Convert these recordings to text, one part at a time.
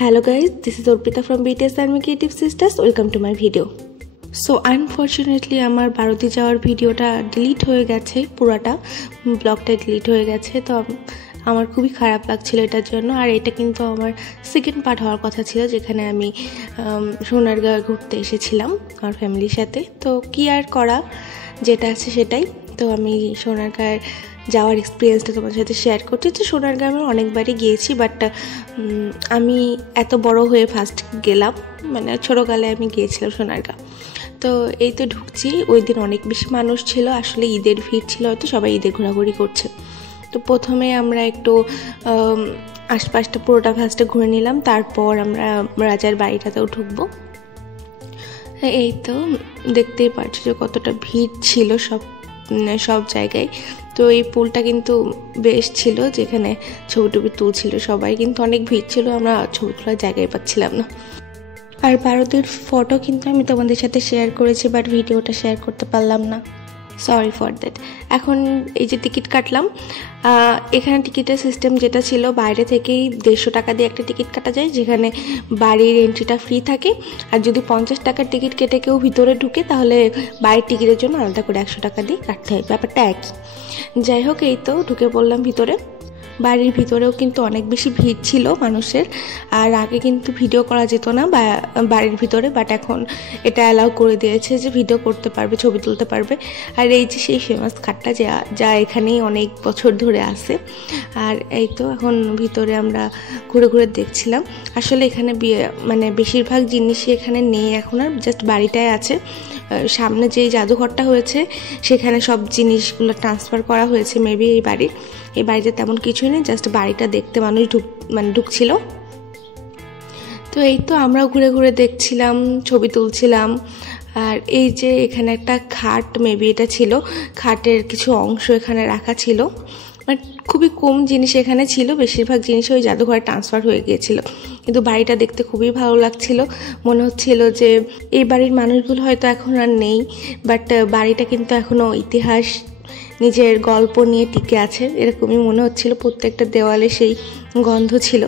Hello guys, this is Orpita from BTS Army Creative Sisters. Welcome to my video. So unfortunately আমার ভারতে যাওয়ার ভিডিওটা delete হয়ে গেছে, পুরোটা ব্লগটা ডিলিট হয়ে গেছে। তো আমার খুবই খারাপ লাগছিল এটার জন্য। আর এটা কিন্তু আমার সেকেন্ড পার্ট হওয়ার কথা ছিল, যেখানে আমি সোনারগাঁও ঘুরতে এসেছিলাম আমার ফ্যামিলির সাথে। তো কি আর করা, যেটা আছে সেটাই। তো আমি সোনারগাঁও যাওয়ার এক্সপিরিয়েন্সটা তোমার সাথে শেয়ার করছি। তো সোনারগাঁও আমি অনেকবারই গিয়েছি, বাট আমি এত বড় হয়ে ফার্স্ট গেলাম, মানে ছোটোকালে আমি গিয়েছিলাম সোনারগাঁও। তো এই তো ঢুকছি, ওই দিন অনেক বেশি মানুষ ছিল, আসলে ঈদের ভিড় ছিল, হয়তো সবাই ঈদে ঘোরাঘুরি করছে। তো প্রথমে আমরা একটু আশপাশটা পুরোটা ফার্স্টে ঘুরে নিলাম, তারপর আমরা রাজার বাড়িটাতেও ঢুকবো। এই তো দেখতেই পাচ্ছি যে কতটা ভিড় ছিল সব জায়গায়। তো এই পুলটা কিন্তু বেশ ছিল, যেখানে ছবি টবি তুলছিল সবাই, কিন্তু অনেক ভিড় ছিল, আমরা ছবি তোলার জায়গায় পাচ্ছিলাম না। আর ভারতের ফটো কিন্তু আমি তোমাদের সাথে শেয়ার করেছি, বাট ভিডিওটা শেয়ার করতে পারলাম না, সরি ফর দ্যাট। এখন এই যে টিকিট কাটলাম, এখানে টিকিটের সিস্টেম যেটা ছিল, বাইরে থেকেই 150 টাকা দিয়ে একটা টিকিট কাটা যায়, যেখানে বাড়ির এন্ট্রিটা ফ্রি থাকে। আর যদি 50 টাকার টিকিট কেটে কেউ ভিতরে ঢুকে, তাহলে বাড়ির টিকিটের জন্য আলাদা করে 100 টাকা দিয়ে কাটতে হয়, ব্যাপারটা একই। যাই হোক, এই তো ঢুকে পড়লাম ভিতরে। বাড়ির ভিতরেও কিন্তু অনেক বেশি ভিড় ছিল মানুষের। আর আগে কিন্তু ভিডিও করা যেত না বাড়ির ভিতরে, বাট এখন এটা অ্যালাউ করে দিয়েছে যে ভিডিও করতে পারবে, ছবি তুলতে পারবে। আর এই যে সেই ফেমাস খাটটা যা এখানেই অনেক বছর ধরে আছে। আর এই তো এখন ভিতরে আমরা ঘুরে ঘুরে দেখছিলাম। আসলে এখানে মানে বেশিরভাগ জিনিসই এখানে নেই এখন, আর জাস্ট বাড়িটাই আছে। সামনে যেই জাদুঘরটা হয়েছে, সেখানে সব জিনিসগুলো ট্রান্সফার করা হয়েছে মেবি এই বাড়িতে তেমন কিছুই নেই, জাস্ট বাড়িটা দেখতে মানুষ ঢুকছিল। তো এই তো আমরাও ঘুরে ঘুরে দেখছিলাম, ছবি তুলছিলাম। আর এই যে এখানে একটা খাট, মেবি এটা ছিল, খাটের কিছু অংশ এখানে রাখা ছিল, বাট খুবই কম জিনিস এখানে ছিল, বেশিরভাগ জিনিস ওই জাদুঘরে ট্রান্সফার হয়ে গিয়েছিল। কিন্তু বাড়িটা দেখতে খুবই ভালো লাগছিল, মনে হচ্ছিল যে এই বাড়ির মানুষগুলো হয়তো এখন আর নেই, বাট বাড়িটা কিন্তু এখনও ইতিহাস, নিজের গল্প নিয়ে টিকে আছে, এরকমই মনে হচ্ছিল। প্রত্যেকটা দেওয়ালে সেই গন্ধ ছিল।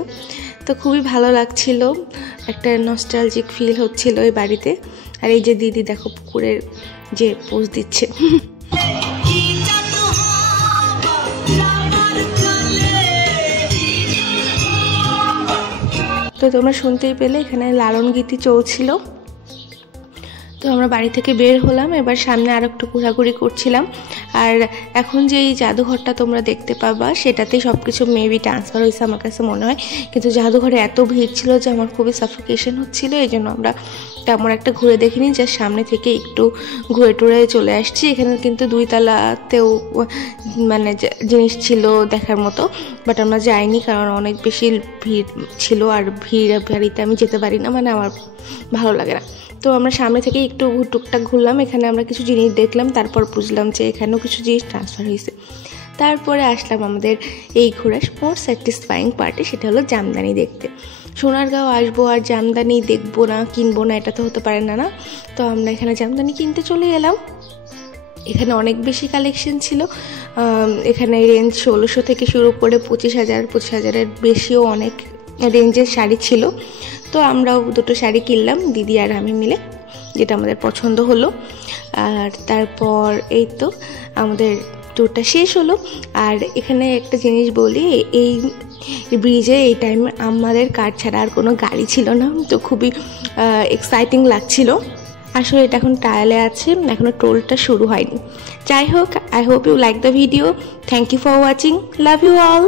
তো খুবই ভালো লাগছিল, একটা নস্টালজিক ফিল হচ্ছিল এই বাড়িতে। আর এই যে দিদি দেখো পুকুরের যে পোজ দিচ্ছে। তো তোমরা শুনতেই পেলে এখানে লালন গীতি চলছিল। তো আমরা বাড়ি থেকে বের হলাম, এবার সামনে আর একটু ঘোরাঘুরি করছিলাম। আর এখন যে এই জাদুঘরটা তোমরা দেখতে পাবা, সেটাতেই সব কিছু মেবি ট্রান্সফার হয়েছে আমার কাছে মনে হয়। কিন্তু জাদুঘরে এত ভিড় ছিল যে আমার খুবই সাফোকেশন হচ্ছিল, এই জন্য আমরা তেমন একটা ঘুরে দেখিনি, যা সামনে থেকে একটু ঘুরে টুরে চলে আসছি। এখানে কিন্তু 2 তলাতেও মানে জিনিস ছিল দেখার মতো, বাট আমরা যাইনি, কারণ অনেক বেশি ভিড় ছিল। আর ভিড়িতে আমি যেতে পারি না, মানে আমার ভালো লাগে না। তো আমরা সামনে থেকে একটু টুকটাক ঘুরলাম, এখানে আমরা কিছু জিনিস দেখলাম, তারপর বুঝলাম যে এখানেও কিছু জিনিস ট্রান্সফার হয়েছে। তারপরে আসলাম আমাদের এই ঘোরার মোর স্যাটিসফাইং পার্টে, সেটা হলো জামদানি দেখতে। সোনারগাঁও আসবো আর জামদানি দেখবো না, কিনবো না, এটা তো হতে পারে না। তো আমরা এখানে জামদানি কিনতে চলে এলাম। এখানে অনেক বেশি কালেকশন ছিল, এখানে রেঞ্জ 1600 থেকে শুরু করে 25,000-25,000-এর বেশিও অনেক রেঞ্জের শাড়ি ছিল। তো আমরাও 2টো শাড়ি কিনলাম দিদি আর আমি মিলে, যেটা আমাদের পছন্দ হলো। আর তারপর এই তো আমাদের ট্যুরটা শেষ হলো। আর এখানে একটা জিনিস বলি, এই ব্রিজে এই টাইমে আমাদের কার ছাড়া আর কোনো গাড়ি ছিল না, তো খুবই এক্সাইটিং লাগছিল। আসলে এটা এখন ট্রায়ালে আছে, এখনও টোলটা শুরু হয়নি। যাই হোক, I hope you like the video. Thank you for watching, love you all.